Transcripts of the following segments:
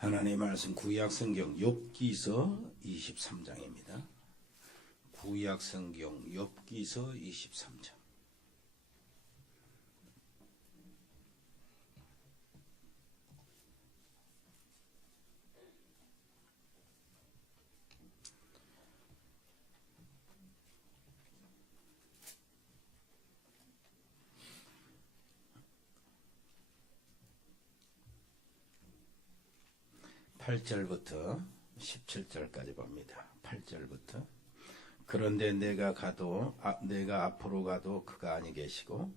하나님의 말씀 구약성경 욥기서 23장입니다. 구약성경 욥기서 23장. (8절부터) 17절까지 봅니다. 8절부터 그런데 내가 앞으로 가도 그가 아니 계시고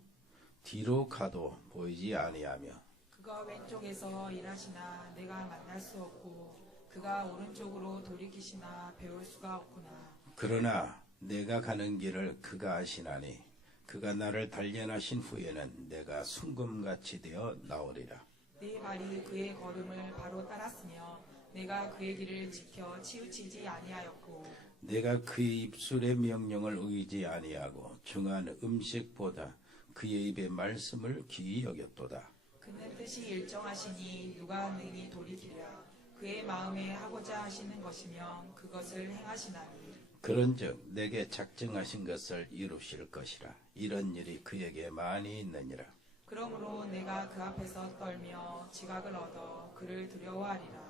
뒤로 가도 보이지 아니하며 그가 왼쪽에서 일하시나 내가 만날 수 없고 그가 오른쪽으로 돌이키시나 배울 수가 없구나. 그러나 내가 가는 길을 그가 아시나니 그가 나를 단련하신 후에는 내가 순금같이 되어 나오리라. 내 발이 그의 걸음을 바로 따랐으며 내가 그의 길을 지켜 치우치지 아니하였고 내가 그의 입술의 명령을 의지 아니하고 정한 음식보다 그의 입의 말씀을 귀히 여겼도다. 그는 뜻이 일정하시니 누가 능히 돌이키랴. 그의 마음에 하고자 하시는 것이면 그것을 행하시나니 그런즉 내게 작정하신 것을 이루실 것이라. 이런 일이 그에게 많이 있느니라. 그러므로 내가 그 앞에서 떨며 지각을 얻어 그를 두려워하리라.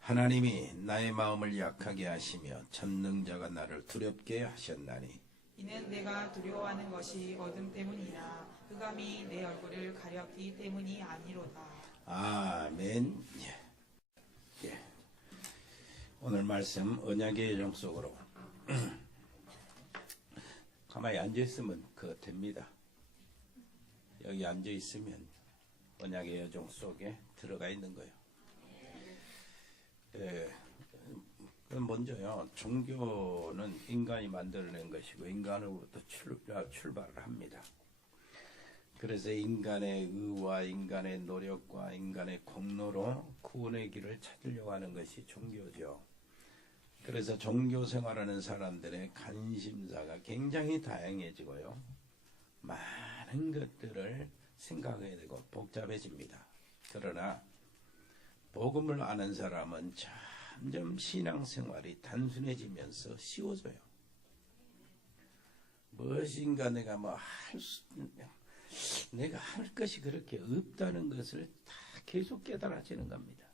하나님이 나의 마음을 약하게 하시며 전능자가 나를 두렵게 하셨나니 이는 내가 두려워하는 것이 어둠 때문이나 흑암이 내 얼굴을 가렸기 때문이 아니로다. 아멘. 예. 오늘 말씀 언약의 여정 속으로 가만히 앉아있으면 됩니다. 여기 앉아있으면 언약의 여정 속에 들어가 있는 거예요. 그럼 먼저요, 종교는 인간이 만들어낸 것이고 인간으로부터 출발을 합니다. 그래서 인간의 의와 인간의 노력과 인간의 공로로 구원의 길을 찾으려고 하는 것이 종교죠. 그래서 종교 생활하는 사람들의 관심사가 굉장히 다양해지고요. 많은 것들을 생각해야 되고 복잡해집니다. 그러나 복음을 아는 사람은 점점 신앙생활이 단순해지면서 쉬워져요. 무엇인가 내가 내가 할 것이 그렇게 없다는 것을 다 계속 깨달아지는 겁니다.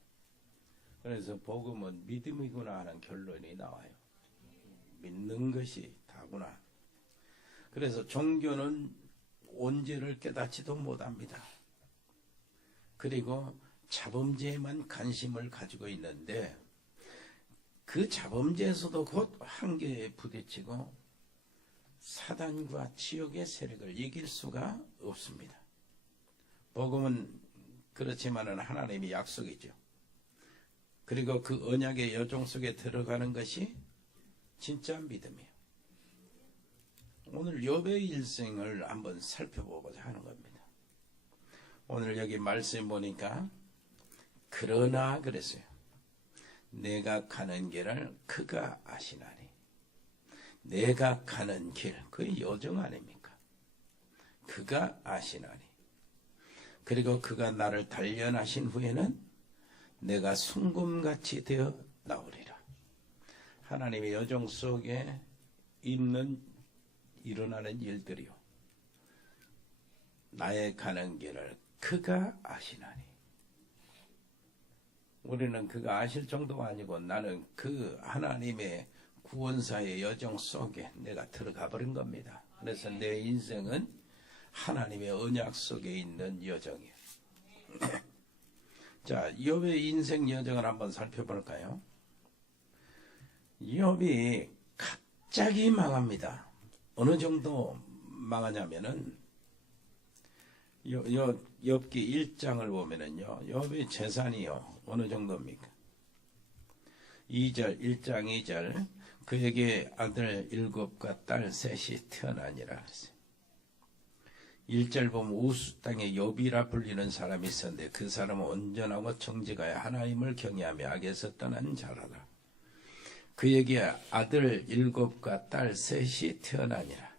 그래서 복음은 믿음이구나 하는 결론이 나와요. 믿는 것이 다구나. 그래서 종교는 온죄를 깨닫지도 못합니다. 그리고 자범죄에만 관심을 가지고 있는데 그 자범죄에서도 곧 한계에 부딪히고 사단과 지옥의 세력을 이길 수가 없습니다. 복음은 그렇지만은 하나님의 약속이죠. 그리고 그 언약의 여정 속에 들어가는 것이 진짜 믿음이에요. 오늘 욥의 일생을 한번 살펴보고자 하는 겁니다. 오늘 여기 말씀 보니까 그러나 그랬어요. 내가 가는 길을 그가 아시나니. 내가 가는 길, 그 여정 아닙니까? 그가 아시나니. 그리고 그가 나를 단련하신 후에는 내가 순금같이 되어 나오리라. 하나님의 여정 속에 일어나는 일들이요. 나의 가는 길을 그가 아시나니. 우리는 그가 아실 정도가 아니고 나는 그 하나님의 구원사의 여정 속에 내가 들어가 버린 겁니다. 그래서 내 인생은 하나님의 언약 속에 있는 여정이에요. 자, 욥의 인생 여정을 한번 살펴볼까요? 욥이 갑자기 망합니다. 어느 정도 망하냐면은 욥기 1장을 보면은요, 욥의 재산이요 어느 정도입니까? 1장 2절 그에게 아들 7과 딸 3이 태어나니라 그랬어요. 1절 보면 우스 땅에 욥이라 불리는 사람이 있었는데 그 사람은 온전하고 정직하여 하나님을 경외하며 악에서 떠난 자라다. 그에게 아들 7과 딸 3이 태어나니라.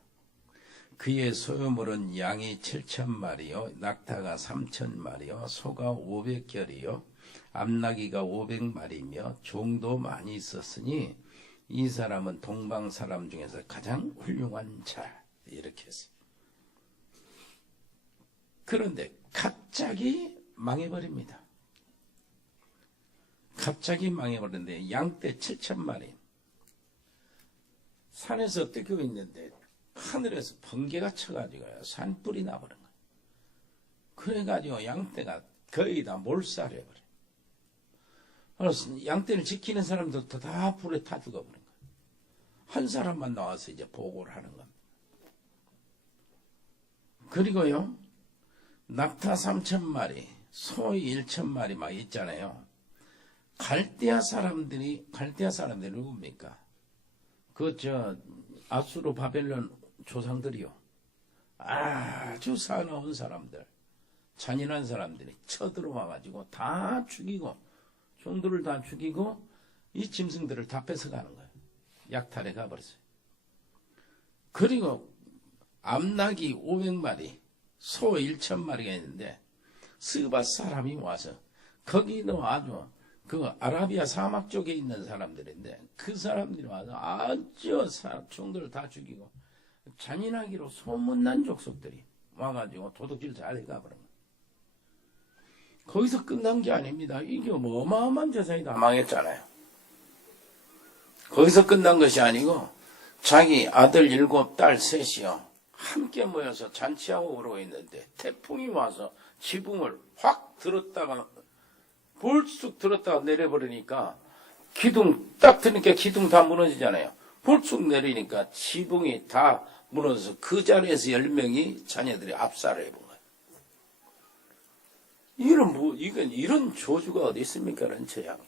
그의 소유물은 양이 7,000마리요, 낙타가 3,000마리요, 소가 500결이요, 암나귀가 500마리며 종도 많이 있었으니 이 사람은 동방 사람 중에서 가장 훌륭한 자. 이렇게 했어요. 그런데 갑자기 망해버립니다. 갑자기 망해버렸는데 양떼 7,000마리 산에서 뛰고 있는데 하늘에서 번개가 쳐가지고요 산불이 나버린 거예요. 그래가지고 양떼가 거의 다 몰살해버려요. 그래서 양떼를 지키는 사람들도 다 불에 타 죽어버린 거예요. 한 사람만 나와서 이제 보고를 하는 겁니다. 그리고요 낙타 3,000마리, 소 1,000마리 막 있잖아요. 갈대아 사람들이 누굽니까? 아수르 바벨론 조상들이요. 아주 사나운 사람들, 잔인한 사람들이 쳐들어와가지고 다 죽이고, 종들을 다 죽이고, 이 짐승들을 다 뺏어가는 거예요. 약탈해 가버렸어요. 그리고 암나귀 500마리, 소 1,000마리가 있는데, 스바 사람이 와서, 거기는 아주 그 아라비아 사막 쪽에 있는 사람들인데 그 사람들이 와서 아주 종들을 다 죽이고 잔인하기로 소문난 족속들이 와가지고 도둑질 잘 해가버린 거예요. 거기서 끝난 게 아닙니다. 이게 뭐 어마어마한 재산이 다 망했잖아요. 거기서 끝난 것이 아니고 자기 아들 7, 딸 3이요 함께 모여서 잔치하고 그러고 있는데 태풍이 와서 지붕을 확 들었다가 볼쑥 들었다가 내려버리니까 기둥 딱 트니까 기둥 다 무너지잖아요. 볼쑥 내리니까 지붕이 다 무너져서 그 자리에서 10명이 자녀들이 압살을 해본 거예요. 이런 조주가 어디 있습니까? 이런 재앙이.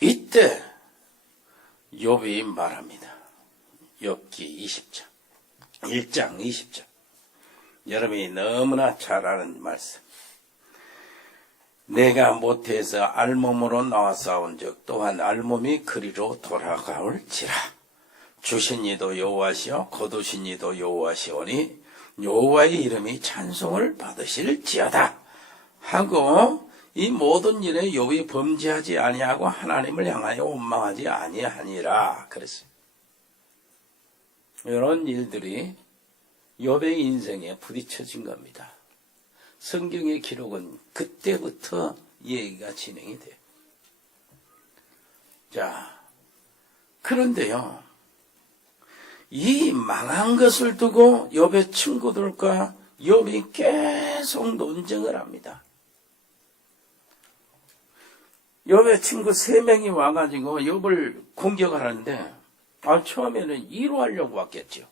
이때 욥이 말합니다. 욥기 20장 1장 20장 여러분이 너무나 잘 아는 말씀. 내가 모태에서 알몸으로 나와 싸운 적 또한 알몸이 그리로 돌아가올지라. 주신 이도 여호와시요 거두신 이도 여호와시오니 여호와의 이름이 찬송을 받으실지어다 하고 이 모든 일에 욥이 범죄하지 아니하고 하나님을 향하여 원망하지 아니하니라 그랬어요. 이런 일들이 욥의 인생에 부딪혀진 겁니다. 성경의 기록은 그때부터 얘기가 진행이 돼요. 자, 그런데요, 이 망한 것을 두고 욥의 친구들과 욥이 계속 논쟁을 합니다. 욥의 친구 3명이 와가지고 욥을 공격하는데, 처음에는 이루하려고 왔겠죠.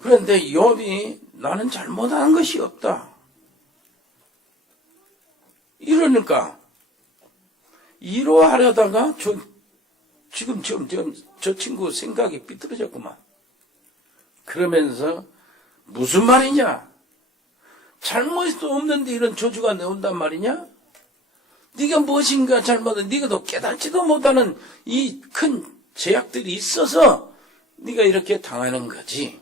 그런데 욥이 나는 잘못한 것이 없다. 이러니까 이루하려다가 지금 저 친구 생각이 삐뚤어졌구만. 그러면서 무슨 말이냐? 잘못도 없는데 이런 저주가 나온단 말이냐? 네가 무엇인가 잘못은 네가 더 깨닫지도 못하는 이 큰 제약들이 있어서 네가 이렇게 당하는 거지.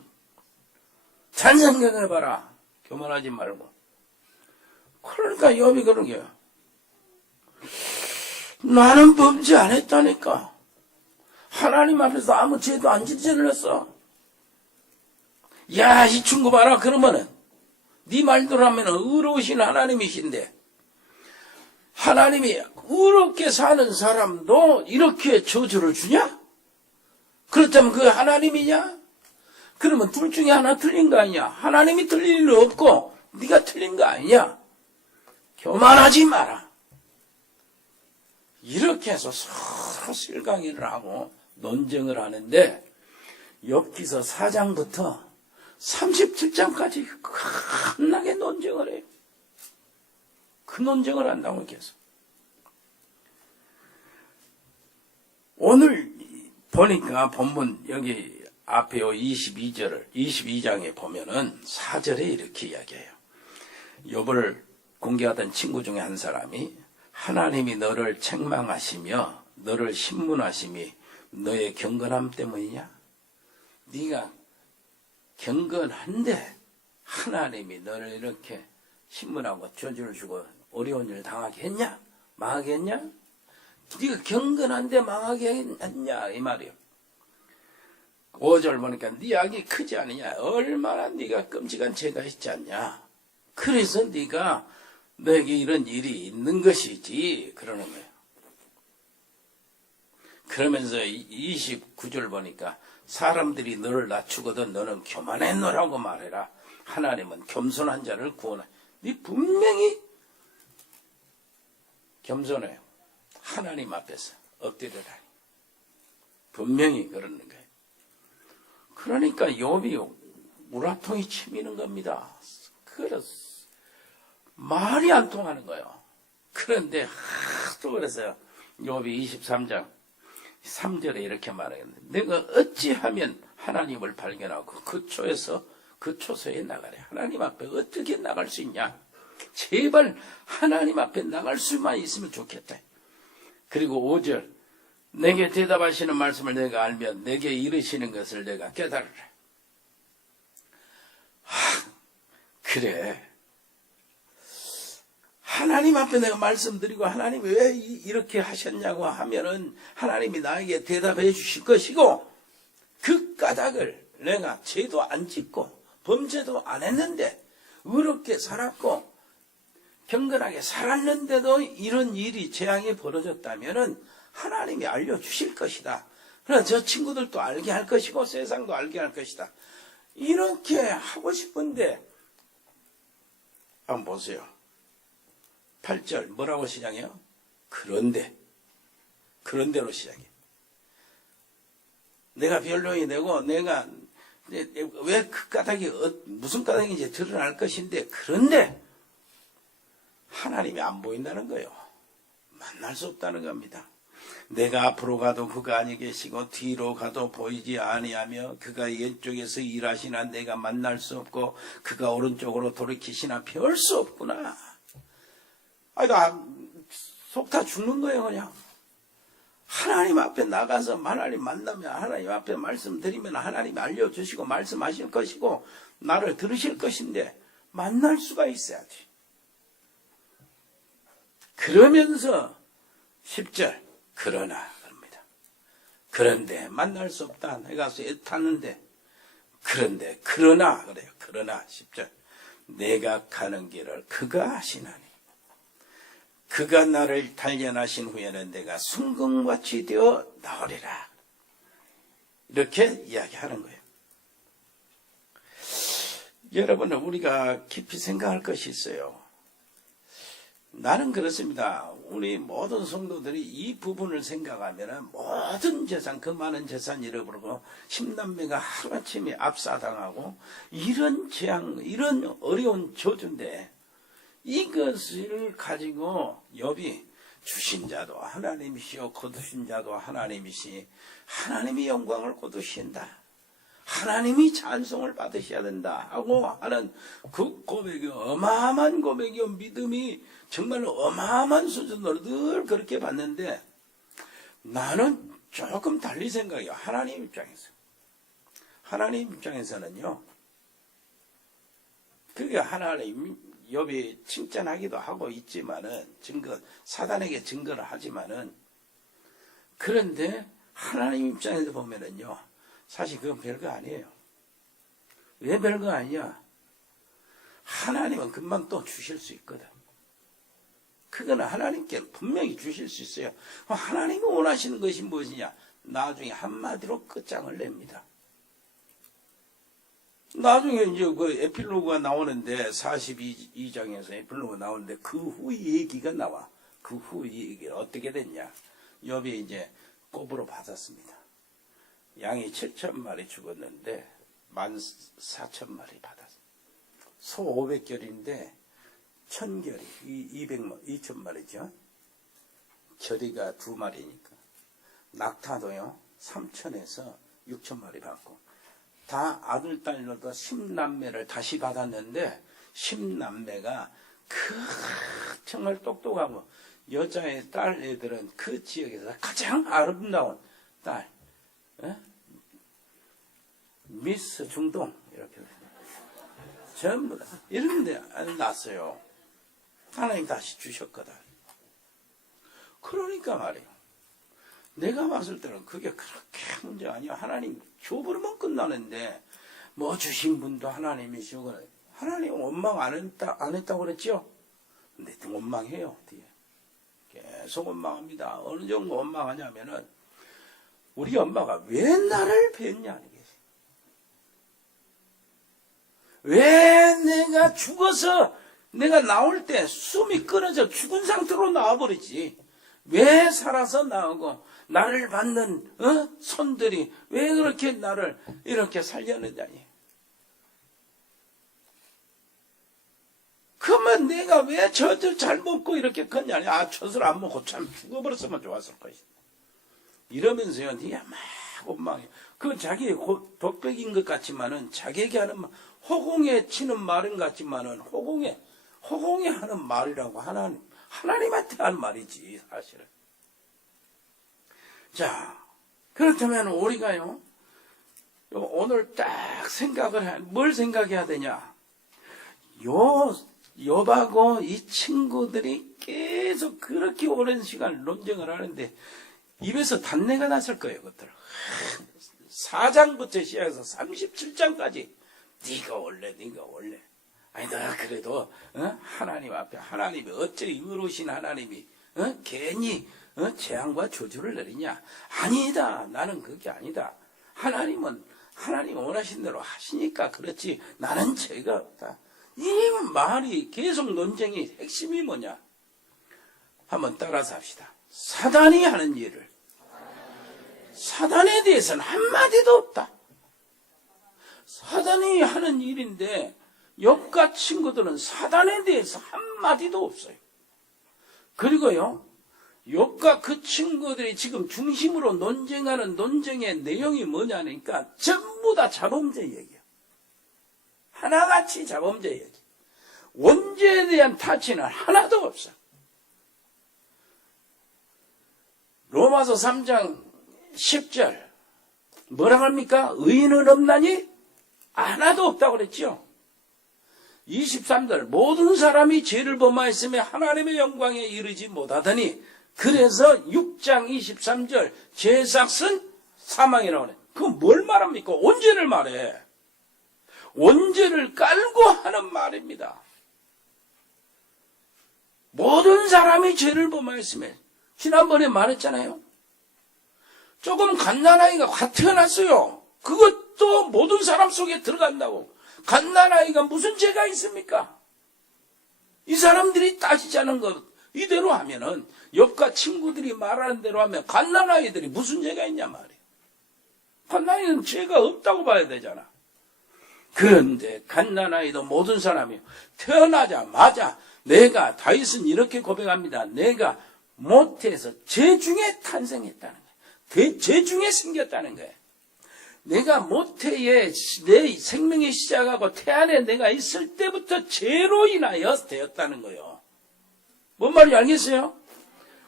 잘 생각해봐라. 교만하지 말고. 그러니까 욥이 그러게요. 나는 범죄 안 했다니까. 하나님 앞에서 아무 죄도 안 저질렀어. 야, 이 친구 봐라. 그러면은 네 말대로 하면 의로우신 하나님이신데 하나님이 의롭게 사는 사람도 이렇게 저주를 주냐? 그렇다면 그 하나님이냐? 그러면 둘 중에 하나 틀린 거 아니냐? 하나님이 틀릴 일 없고 네가 틀린 거 아니냐? 교만하지 마라. 이렇게 해서 서로 실강의를 하고 논쟁을 하는데 욥기서 4장부터 37장까지 겁나게 논쟁을 해요. 그 논쟁을 한다고 계속. 오늘 보니까 본문 여기 앞에 22장에 보면은 4절에 이렇게 이야기해요. 욥을 공개하던 친구 중에 한 사람이 하나님이 너를 책망하시며 너를 신문하심이 너의 경건함 때문이냐? 네가 경건한데 하나님이 너를 이렇게 신문하고 저주를 주고 어려운 일 당하게 했냐? 망하게 했냐? 네가 경건한데 망하게 했냐? 이 말이요. 5절 보니까 네 악이 크지 않느냐? 얼마나 네가 끔찍한 죄가 있지 않냐? 그래서 네가 너에게 이런 일이 있는 것이지 그러는 거예요. 그러면서 29절 보니까 사람들이 너를 낮추거든 너는 교만했노라고 말해라. 하나님은 겸손한 자를 구원해. 네 분명히 겸손해요. 하나님 앞에서 엎드려라니. 분명히 그러는 거예요. 그러니까 욥이 우라통이 치미는 겁니다. 말이 안 통하는 거예요. 그런데 하도 그래서 욥이 23장 3절에 이렇게 말하겠는데 내가 어찌하면 하나님을 발견하고 그 초소에 나가래. 하나님 앞에 어떻게 나갈 수 있냐? 제발 하나님 앞에 나갈 수만 있으면 좋겠다. 그리고 5절 내게 대답하시는 말씀을 내가 알면 내게 이르시는 것을 내가 깨달으라. 그래. 하나님 앞에 내가 말씀드리고 하나님이 왜 이렇게 하셨냐고 하면은 하나님이 나에게 대답해 주실 것이고 그 까닭을 내가 죄도 안 짓고 범죄도 안 했는데 의롭게 살았고 경건하게 살았는데도 이런 일이 재앙이 벌어졌다면은 하나님이 알려주실 것이다. 그래서 저 친구들도 알게 할 것이고 세상도 알게 할 것이다. 이렇게 하고 싶은데 한번 보세요. 8절 뭐라고 시작해요? 그런대로 시작해요. 내가 변론이 되고 내가 왜 그 까닭이 무슨 까닭인지 드러날 것인데 그런데 하나님이 안 보인다는 거예요. 만날 수 없다는 겁니다. 내가 앞으로 가도 그가 아니 계시고 뒤로 가도 보이지 아니하며 그가 왼쪽에서 일하시나 내가 만날 수 없고 그가 오른쪽으로 돌이키시나 별 수 없구나. 속 다 죽는 거예요. 그냥 하나님 앞에 나가서 하나님 만나면 하나님 앞에 말씀드리면 하나님이 알려주시고 말씀하실 것이고 나를 들으실 것인데 만날 수가 있어야지. 그러면서 10절 그러나 그럽니다. 그런데 만날 수 없다. 내가 애탔는데 그러나 그래요. 그러나 10절 내가 가는 길을 그가 하시나니 그가 나를 단련하신 후에는 내가 순금같이 되어 나오리라. 이렇게 이야기하는 거예요. 여러분 우리가 깊이 생각할 것이 있어요. 나는 그렇습니다. 우리 모든 성도들이 이 부분을 생각하면 모든 재산, 그 많은 재산 잃어버리고 10남매가 하루아침에 압사당하고 이런 재앙, 이런 어려운 저주인데 이것을 가지고 욥이 주신 자도 하나님이시오 거두신 자도 하나님이시 하나님이 영광을 거두신다. 하나님이 찬송을 받으셔야 된다 하고 하는 그 고백이 어마어마한 고백이요. 믿음이 정말 어마어마한 수준으로 늘 그렇게 봤는데 나는 조금 달리 생각해요. 하나님 입장에서. 하나님 입장에서는요. 그게 하나님 욥이 칭찬하기도 하고 있지만은 사단에게 증거를 하지만은 그런데 하나님 입장에서 보면은요. 사실 그건 별거 아니에요. 왜 별거 아니냐? 하나님은 금방 또 주실 수 있거든. 그거는 하나님께 분명히 주실 수 있어요. 하나님이 원하시는 것이 무엇이냐? 나중에 한마디로 끝장을 냅니다. 나중에 이제 그 에필로그가 나오는데 42장에서 에필로그가 나오는데 그 후 얘기가 나와. 그 후 얘기가 어떻게 됐냐? 욥이 이제 꼽으로 받았습니다. 양이 7,000마리 죽었는데 14,000마리 받았어요. 소 500결인데 1,000결이 2,000마리죠. 결이가 2마리니까 낙타도요 3,000에서 6,000마리 받고 다 아들 딸로도 10남매를 다시 받았는데 10남매가 정말 똑똑하고 여자의 딸 애들은 그 지역에서 가장 아름다운 딸 미스 중동 이렇게 전부 다 이런 데 났어요. 하나님 다시 주셨거든. 그러니까 말이에요. 내가 봤을 때는 그게 그렇게 문제가 아니야. 하나님 줘버리면 끝나는데 뭐 주신 분도 하나님이시고 하나님 원망 안 했다고 그랬죠? 근데 원망해요. 뒤에. 계속 원망합니다. 어느 정도 원망하냐면은 우리 엄마가 왜 나를 뵀냐는 게 왜 내가 죽어서 내가 나올 때 숨이 끊어져 죽은 상태로 나와버리지. 왜 살아서 나오고 나를 받는 손들이 왜 그렇게 나를 이렇게 살려내다니. 그러면 내가 왜 젖을 잘 먹고 이렇게 컸냐니. 젖을 안 먹고 참 죽어버렸으면 좋았을 것이다. 이러면서요 네가 막 원망해. 그 자기의 독백인 것 같지만은 자기에게 하는 말, 호공에 치는 말인 같지만은 호공에 하는 말이라고 하나님한테 하는 말이지 사실은. 자, 그렇다면 우리가요 오늘 딱 뭘 생각해야 되냐. 욥하고 이 친구들이 계속 그렇게 오랜 시간 논쟁을 하는데 입에서 단내가 났을 거예요. 그것들 4장부터 시작해서 37장까지 네가 원래 아니 나 그래도 하나님 앞에 하나님이 어째 의로우신 하나님이 괜히 재앙과 저주를 내리냐. 아니다. 나는 그게 아니다. 하나님은 하나님 원하신 대로 하시니까 그렇지 나는 죄가 없다. 이 말이 계속 논쟁이 핵심이 뭐냐. 한번 따라서 합시다. 사단이 하는 일을 사단에 대해서는 한마디도 없다. 사단이 하는 일인데 욥과 친구들은 사단에 대해서 한마디도 없어요. 그리고요 욥과 그 친구들이 지금 중심으로 논쟁하는 논쟁의 내용이 뭐냐니까 전부 다 자범죄 얘기야. 하나같이 자범죄 얘기. 원죄에 대한 타치는 하나도 없어. 로마서 3장 10절 뭐라고 합니까? 의인은 없나니? 하나도 없다고 그랬죠. 23절 모든 사람이 죄를 범하였으며 하나님의 영광에 이르지 못하더니 그래서 6장 23절 죄삭은 사망이라고 그래. 그건 뭘 말합니까? 원죄를 말해. 원죄를 깔고 하는 말입니다. 모든 사람이 죄를 범하였으며 지난번에 말했잖아요. 조금 갓난아이가 태어났어요. 그것도 모든 사람 속에 들어간다고. 갓난아이가 무슨 죄가 있습니까? 이 사람들이 따지자는 것 이대로 하면은 욥과 친구들이 말하는 대로 하면 갓난아이들이 무슨 죄가 있냐 말이에요. 갓난아이는 죄가 없다고 봐야 되잖아. 그런데 갓난아이도 모든 사람이 태어나자마자 내가 다윗은 이렇게 고백합니다. 내가 모태에서 죄 중에 탄생했다는 거예요. 죄 중에 생겼다는 거예요. 내가 모태에 내 생명이 시작하고 태안에 내가 있을 때부터 죄로 인하여 되었다는 거예요. 뭔 말인지 알겠어요?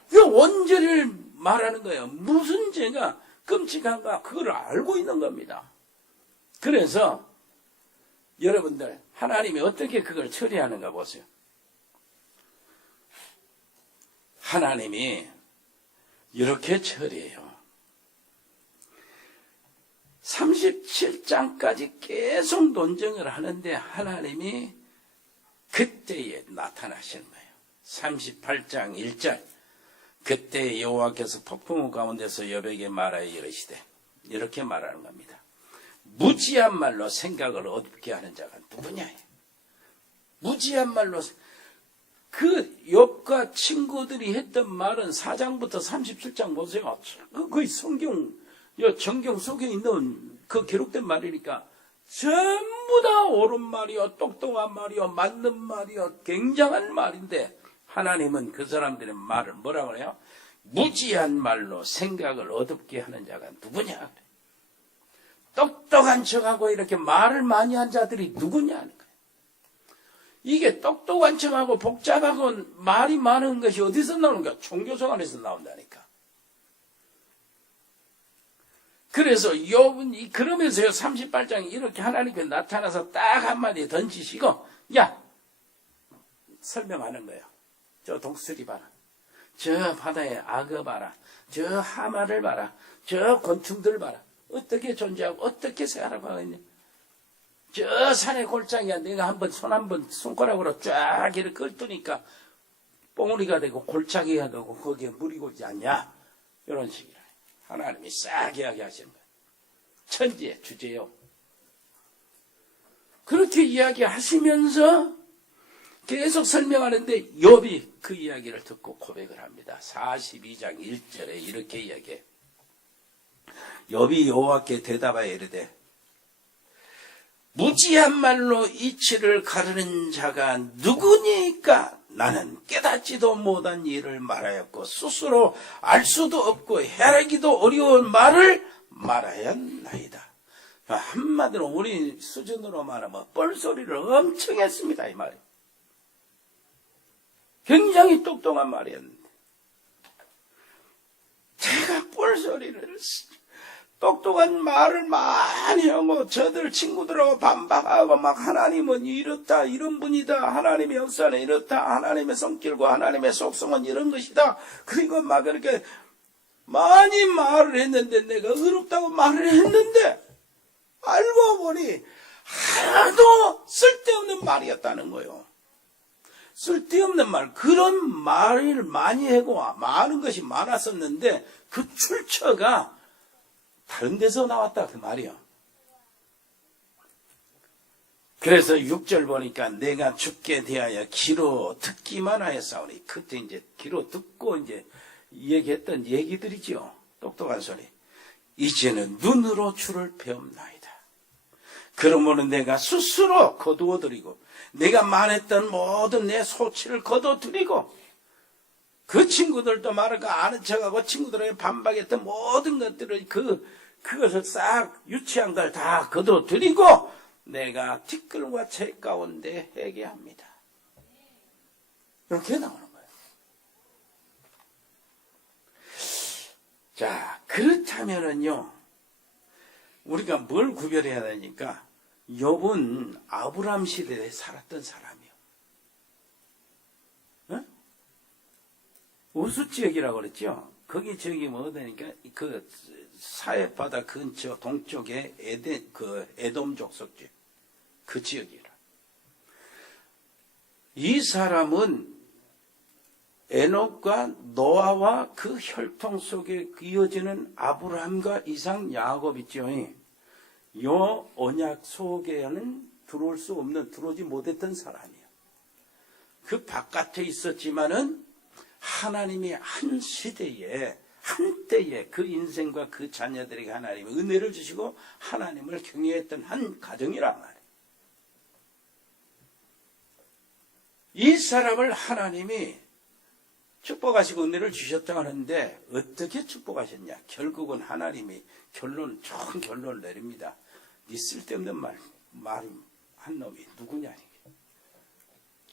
그 원죄를 말하는 거예요. 무슨 죄가 끔찍한가 그걸 알고 있는 겁니다. 그래서 여러분들 하나님이 어떻게 그걸 처리하는가 보세요. 하나님이 이렇게 처리해요. 37장까지 계속 논쟁을 하는데 하나님이 그때에 나타나시는 거예요. 38장 1절 그때 여호와께서 폭풍우 가운데서 욥에게 말하여 이르시되 이렇게 말하는 겁니다. 무지한 말로 생각을 어둡게 하는 자가 누구냐. 무지한 말로 그 욥과 친구들이 했던 말은 4장부터 37장 보세요. 거의 정경 속에 있는 그 기록된 말이니까 전부 다 옳은 말이요, 똑똑한 말이요, 맞는 말이요, 굉장한 말인데 하나님은 그 사람들의 말을 뭐라고 해요? 무지한 말로 생각을 어둡게 하는 자가 누구냐? 똑똑한 척하고 이렇게 말을 많이 한 자들이 누구냐는 거예요. 이게 똑똑한 척하고 복잡하고 말이 많은 것이 어디서 나오는가? 종교성 안에서 나온다니까. 그래서 욥은 그러면서요 38장에 이렇게 하나님께 나타나서 딱 한마디 던지시고 야 설명하는 거예요. 저 독수리 봐라. 저 바다의 악어 봐라. 저 하마를 봐라. 저 곤충들 봐라. 어떻게 존재하고 어떻게 생활하고 있냐. 저 산의 골짜기야 내가 손가락으로 쫙 이렇게 긁으니까 뽕우리가 되고 골짜기가 되고 거기에 물이 고지 않냐. 이런 식이라. 하나님이 싹 이야기하시는 거예요. 천지의 주제요. 그렇게 이야기하시면서 계속 설명하는데 욥이 그 이야기를 듣고 고백을 합니다. 42장 1절에 이렇게 이야기해. 욥이 여호와께 대답하여 이르되 무지한 말로 이치를 가르는 자가 누구니까? 나는 깨닫지도 못한 일을 말하였고 스스로 알 수도 없고 헤아리기도 어려운 말을 말하였나이다. 한마디로 우리 수준으로 말하면 뻘소리를 엄청 했습니다. 이 말이. 굉장히 똑똑한 말이었는데 제가 뻘소리를 똑똑한 말을 많이 하고 저들 친구들하고 반박하고 막 하나님은 이렇다 이런 분이다 하나님의 역사는 이렇다 하나님의 성질과 하나님의 속성은 이런 것이다 그리고 막 그렇게 많이 말을 했는데 내가 어렵다고 말을 했는데 알고 보니 하나도 쓸데없는 말이었다는 거예요. 쓸데없는 말 그런 말을 많이 하고 많은 것이 많았었는데 그 출처가 다른 데서 나왔다 그 말이요. 그래서 6절 보니까 내가 죽게 대하여 귀로 듣기만 하였사오니 그때 이제 귀로 듣고 이제 얘기했던 얘기들이죠. 똑똑한 소리. 이제는 눈으로 주를 배움나이다. 그러므로 내가 스스로 거두어드리고 내가 말했던 모든 내 소치를 거둬드리고 그 친구들도 말을 아는 척하고 친구들에게 반박했던 모든 것들을 그것을 싹 유치한 걸 다 거둬들이고 내가 티끌과 재 가운데 회개합니다. 이렇게 나오는 거예요. 자, 그렇다면은요, 우리가 뭘 구별해야 되니까, 욥은 아브라함 시대에 살았던 사람이요. 어? 우수지역이라고 그랬죠? 거기 저기 뭐 되니까 그 사해바다 근처 동쪽에 에돔 족속지 그 지역이라. 이 사람은 에녹과 노아와 그 혈통 속에 이어지는 아브라함과 이삭 야곱 있죠. 요 언약 속에는 들어오지 못했던 사람이에요. 그 바깥에 있었지만은 하나님이 한 시대에 한때에 그 인생과 그 자녀들에게 하나님의 은혜를 주시고 하나님을 경외했던 한 가정이란 말이에요. 이 사람을 하나님이 축복하시고 은혜를 주셨다고 하는데 어떻게 축복하셨냐? 결국은 하나님이 좋은 결론을 내립니다. 네 쓸데없는 말이 한 놈이 누구냐?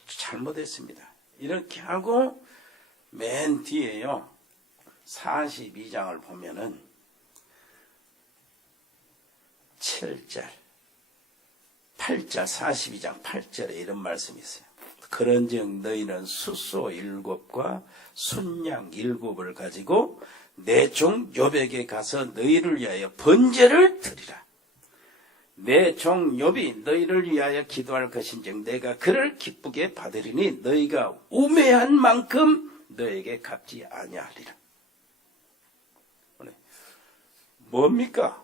잘못했습니다. 이렇게 하고 맨 뒤에요. 42장을 보면은 7절, 8절, 42장 8절에 이런 말씀이 있어요. 그런즉 너희는 숫소 7과 순양 7을 가지고 내 종 욥에게 가서 너희를 위하여 번제를 드리라. 내 종 욥이 너희를 위하여 기도할 것인즉 내가 그를 기쁘게 받으리니 너희가 우매한 만큼 너에게 갚지 아니하리라. 뭡니까?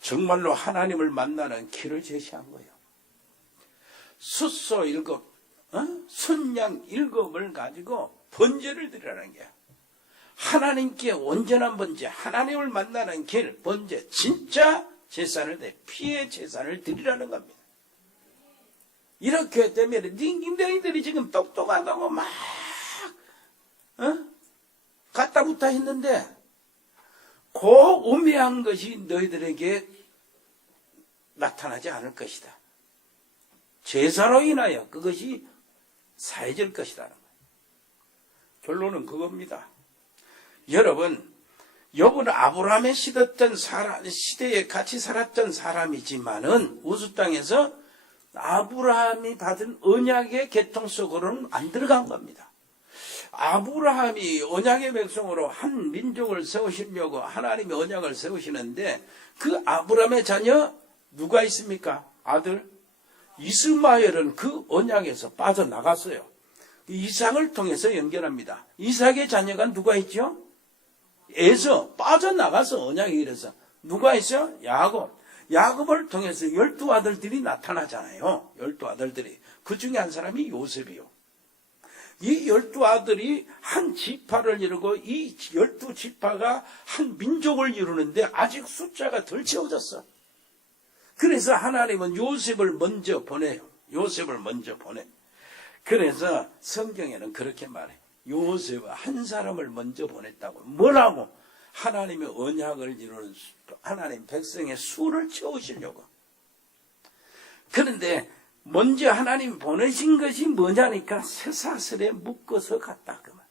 정말로 하나님을 만나는 길을 제시한 거예요. 숫소 7, 순양 7을 가지고 번제를 드리라는 게 하나님께 온전한 번제, 하나님을 만나는 길, 번제, 진짜 제사를 피의 제사를 드리라는 겁니다. 이렇게 되면 너희들이 지금 똑똑하다고 막 갖다 붙어 했는데 그 우매한 것이 너희들에게 나타나지 않을 것이다. 제사로 인하여 그것이 사해질 것이라는 거예요. 결론은 그겁니다. 여러분, 욥은 아브라함의 시대에 같이 살았던 사람이지만은 우스 땅에서 아브라함이 받은 언약의 계통 속으로는 안 들어간 겁니다. 아브라함이 언약의 백성으로 한 민족을 세우시려고 하나님이 언약을 세우시는데 그 아브라함의 자녀 누가 있습니까? 아들 이스마엘은 그 언약에서 빠져나갔어요. 이삭을 통해서 연결합니다. 이삭의 자녀가 누가 있죠? 에서 빠져나가서 언약이 이래서 누가 있어요? 야곱. 야곱을 통해서 12아들들이 나타나잖아요. 12아들들이. 그 중에 한 사람이 요셉이요. 이 12아들이 한 지파를 이루고 이 12지파가 한 민족을 이루는데 아직 숫자가 덜 채워졌어. 그래서 하나님은 요셉을 먼저 보내요. 요셉을 먼저 보내. 그래서 성경에는 그렇게 말해. 요셉 한 사람을 먼저 보냈다고. 뭐라고? 하나님의 언약을 이루는 하나님 백성의 수를 채우시려고. 그런데 먼저 하나님이 보내신 것이 뭐냐니까 쇠사슬에 묶어서 갔다. 그만.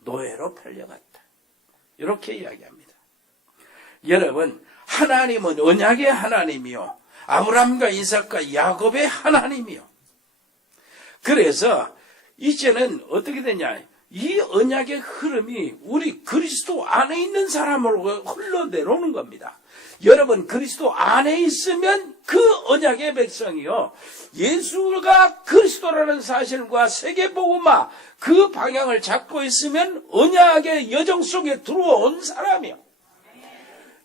노예로 팔려갔다. 이렇게 이야기합니다. 여러분, 하나님은 언약의 하나님이요. 아브라함과 이삭과 야곱의 하나님이요. 그래서 이제는 어떻게 되냐. 이 언약의 흐름이 우리 그리스도 안에 있는 사람으로 흘러내려오는 겁니다. 여러분 그리스도 안에 있으면 그 언약의 백성이요. 예수가 그리스도라는 사실과 세계복음화 그 방향을 잡고 있으면 언약의 여정 속에 들어온 사람이요.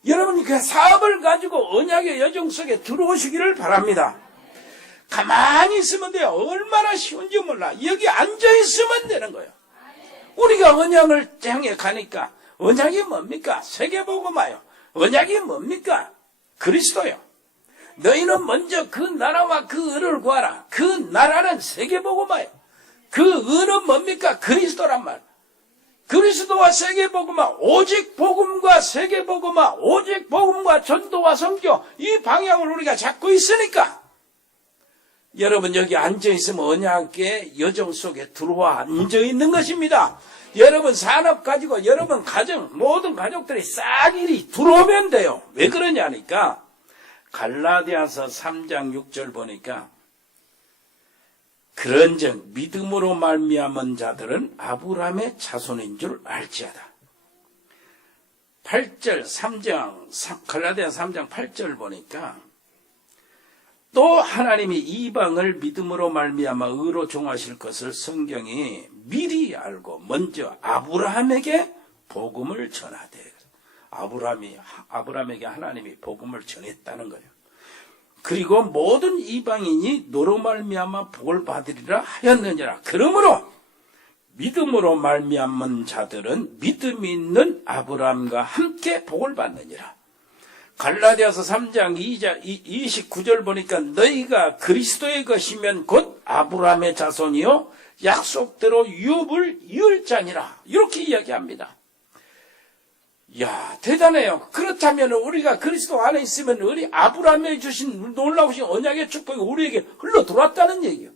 여러분 그 사업을 가지고 언약의 여정 속에 들어오시기를 바랍니다. 가만히 있으면 돼요. 얼마나 쉬운지 몰라. 여기 앉아있으면 되는 거예요. 우리가 언약을 향해 가니까 언약이 뭡니까? 세계복음화요. 언약이 뭡니까? 그리스도요. 너희는 먼저 그 나라와 그 의를 구하라. 그 나라는 세계복음화요. 그 의는 뭡니까? 그리스도란 말. 그리스도와 세계복음화, 오직 복음과 세계복음화, 오직 복음과 전도와 선교, 이 방향을 우리가 잡고 있으니까 여러분 여기 앉아있으면 언약의 여정 속에 들어와 앉아있는 것입니다. 여러분 산업 가지고 여러분 가정 모든 가족들이 싹 이리 들어오면 돼요. 왜 그러냐니까 갈라디아서 3장 6절 보니까 그런즉 믿음으로 말미암은 자들은 아브라함의 자손인 줄 알지어다. 8절 3장 갈라디아 3장 8절 보니까 또 하나님이 이방을 믿음으로 말미암아 의로 종하실 것을 성경이 미리 알고 먼저 아브라함에게 복음을 전하되 아브라함에게 하나님이 복음을 전했다는 거예요. 그리고 모든 이방인이 너로 말미암아 복을 받으리라 하였느니라. 그러므로 믿음으로 말미암은 자들은 믿음이 있는 아브라함과 함께 복을 받느니라. 갈라디아서 3장 29절 보니까 너희가 그리스도의 것이면 곧 아브라함의 자손이요 약속대로 유업을 이을 자니라. 이렇게 이야기합니다. 이야 대단해요. 그렇다면 우리가 그리스도 안에 있으면 우리 아브라함에 주신 놀라우신 언약의 축복이 우리에게 흘러 들어왔다는 얘기예요.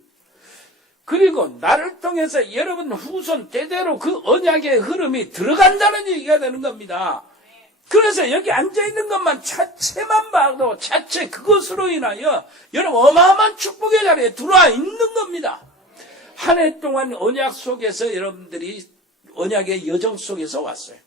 그리고 나를 통해서 여러분 후손 대대로 그 언약의 흐름이 들어간다는 얘기가 되는 겁니다. 그래서 여기 앉아있는 것만 자체만 봐도 자체 그것으로 인하여 여러분 어마어마한 축복의 자리에 들어와 있는 겁니다. 한 해 동안 언약 속에서 여러분들이 언약의 여정 속에서 왔어요.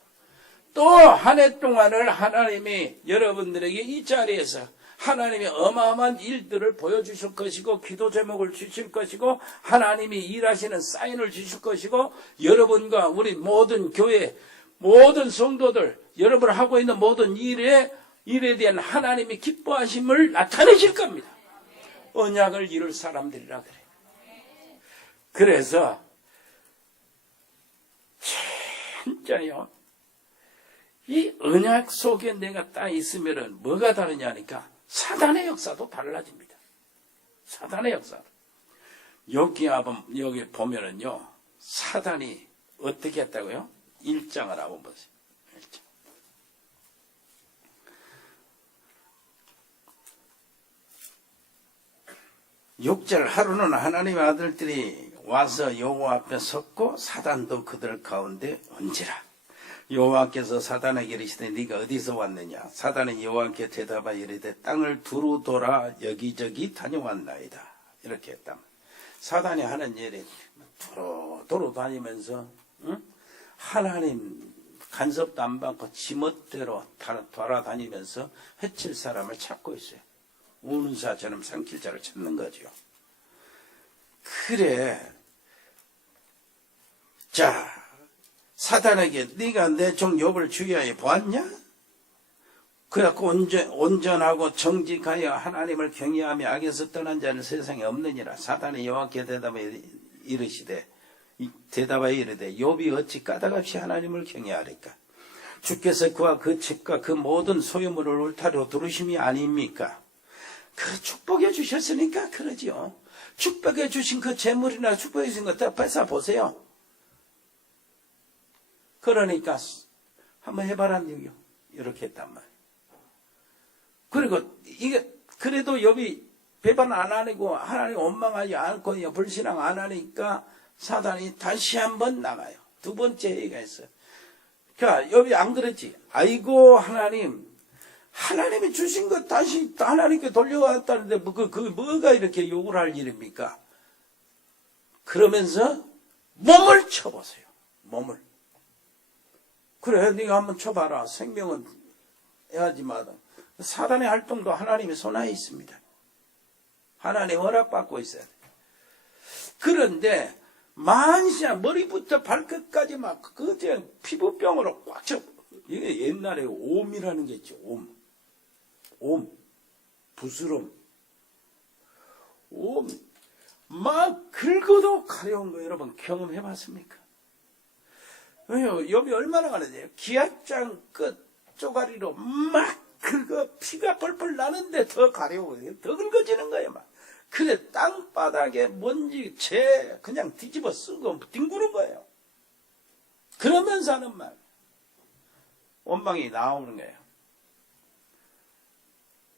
또 한 해 동안을 하나님이 여러분들에게 이 자리에서 하나님이 어마어마한 일들을 보여주실 것이고 기도 제목을 주실 것이고 하나님이 일하시는 사인을 주실 것이고 여러분과 우리 모든 교회 모든 성도들 여러분 하고 있는 모든 일에 대한 하나님이 기뻐하심을 나타내실 겁니다. 언약을 이룰 사람들이라 그래. 그래서 진짜요. 이 언약 속에 내가 딱 있으면은 뭐가 다르냐니까 사단의 역사도 달라집니다. 사단의 역사. 여기 보면은요 사단이 어떻게 했다고요? 1장을 한번 보세요. 6절 하루는 하나님의 아들들이 와서 여호와 앞에 섰고 사단도 그들 가운데 얹으라. 여호와께서 사단에게 이르시되 네가 어디서 왔느냐. 사단은 여호와께 대답하여 이르되 땅을 두루 돌아 여기저기 다녀왔나이다. 이렇게 했다. 사단이 하는 일이 도로 다니면서 응? 하나님 간섭도 안 받고 지멋대로 돌아다니면서 해칠 사람을 찾고 있어요. 우는 사처럼 삼킬 자를 찾는 거죠. 그래. 자, 사단에게 네가 내 종 욥을 주의하여 보았냐? 그래갖고 온전하고 정직하여 하나님을 경외하며 악에서 떠난 자는 세상에 없느니라. 사단이 여호와께 대답하여 이르되 욥이 어찌 까닭없이 하나님을 경외하리까? 주께서 그와 그 집과 그 모든 소유물을 울타리로 두르심이 아닙니까? 그 축복해 주셨으니까 그러지요. 축복해 주신 그 재물이나 축복해 주신 것 다 뺏어 보세요. 그러니까 한번 해봐라니요. 이렇게 했단 말이에요. 그리고 이게 그래도 욥이 배반 안 하고 하나님 원망하지 않고 불신앙 안 하니까 사단이 다시 한번 나가요. 두 번째 얘기가 있어요. 그러니까 욥이 안 그랬지. 아이고 하나님이 주신 것 다시 하나님께 돌려왔다는데 뭐가 이렇게 욕을 할 일입니까? 그러면서 몸을 쳐보세요. 몸을. 그래, 네가 한번 쳐봐라. 생명은 해야지마다. 사단의 활동도 하나님의 손안에 있습니다. 하나님 허락받고 있어야 돼. 그런데 만시야 머리부터 발끝까지 막 그저 피부병으로 꽉 차. 이게 옛날에 옴이라는 게 있죠. 옴, 부스럼, 막 긁어도 가려운 거 여러분 경험해봤습니까? 욥이 얼마나 가는데요? 기압장 끝 쪼가리로 막 긁어 피가 펄펄 나는데 더 가려워, 더 긁어지는 거예요, 막. 그래 땅바닥에 먼지 그냥 뒤집어 쓰고 뒹구는 거예요. 그러면서 하는 말, 원망이 나오는 거예요.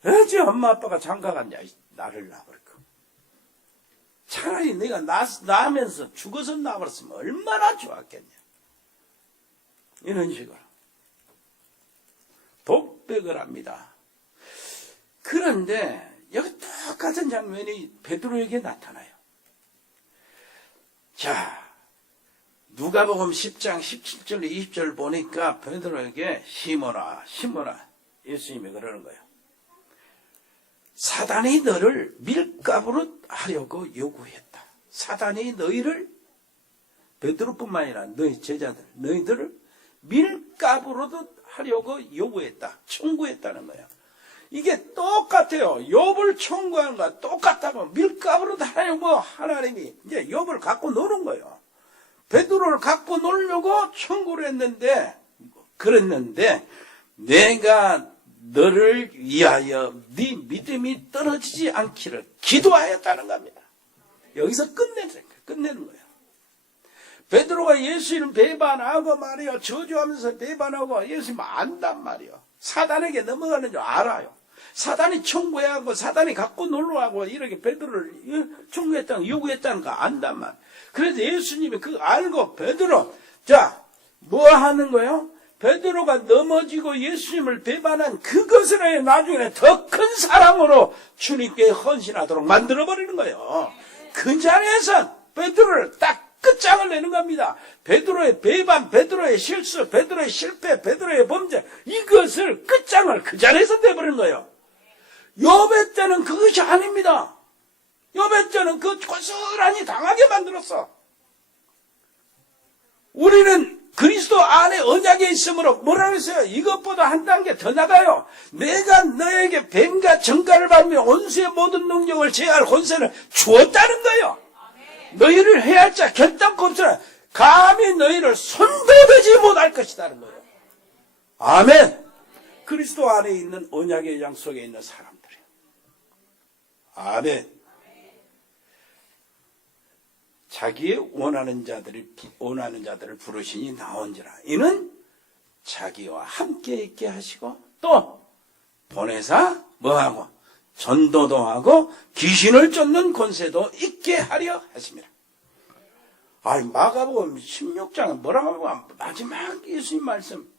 어째 엄마 아빠가 장가 갔냐, 나를 낳아버리고. 차라리 내가 낳으면서 죽어서 낳아버렸으면 얼마나 좋았겠냐. 이런 식으로 독백을 합니다. 그런데 여기 똑같은 장면이 베드로에게 나타나요. 자, 누가복음 10장 17절 20절 보니까 베드로에게 시몬아 예수님이 그러는 거예요. 사단이 너를 밀가부로 하려고 요구했다. 사단이 너희를, 베드로뿐만 아니라 너희 제자들, 너희들을 밀가부로도 하려고 요구했다. 청구했다는 거예요. 이게 똑같아요. 욥을 청구하는 거와 똑같다고. 밀가부로도 하려고 하나님이 이제 욥을 갖고 노는 거예요. 베드로를 갖고 놀려고 청구를 그랬는데 내가 너를 위하여 네 믿음이 떨어지지 않기를 기도하였다는 겁니다. 여기서 끝내는 거예요. 베드로가 예수님 배반하고 말이요. 저주하면서 배반하고 예수님 안단 말이요. 사단에게 넘어가는 줄 알아요. 사단이 청구하고 사단이 갖고 놀러하고 이렇게 베드로를 청구했다는 요구했다는 거 안단 말이에요. 그래서 예수님이 그거 알고 베드로 자 뭐 하는 거예요? 베드로가 넘어지고 예수님을 배반한 그것을 나중에 더 큰 사랑으로 주님께 헌신하도록 만들어버리는 거예요. 그 자리에서 베드로를 딱 끝장을 내는 겁니다. 베드로의 배반, 베드로의 실수, 베드로의 실패, 베드로의 범죄 이것을 끝장을 그 자리에서 내버리는 거예요. 욥의 때는 그것이 아닙니다. 욥의 때는 그 고스란히 당하게 만들었어. 우리는 그리스도 안에 언약에 있으므로 뭐라고 했어요? 이것보다 한 단계 더 나가요. 내가 너에게 뱀과 정갈을 받으며 원수의 모든 능력을 제할 권세를 주었다는 거예요. 너희를 해할 자 결단코 없으나 감히 너희를 손대지 못할 것이다는 거예요. 아멘. 그리스도 안에 있는 언약의 양속에 있는 사람들이에요. 아멘. 자기의 원하는 자들을 부르시니 나온지라. 이는 자기와 함께 있게 하시고 또 보내사 뭐하고 전도도 하고 귀신을 쫓는 권세도 있게 하려 하십니다. 마가복음 16장은 뭐라고 하고 마지막 예수님 말씀